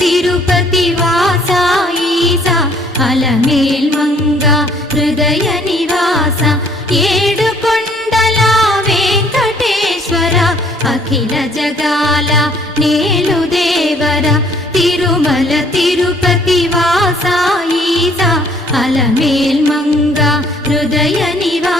తిరుపతి వాస ఈస అలమేల్ మంగ హృదయ నివాస ఏడు కొండల వెంకటేశ్వర అఖిల జగాల నేలు దేవర తిరుమల తిరుపతి వాస ఈస అలమేల్ మంగ హృదయ నివాస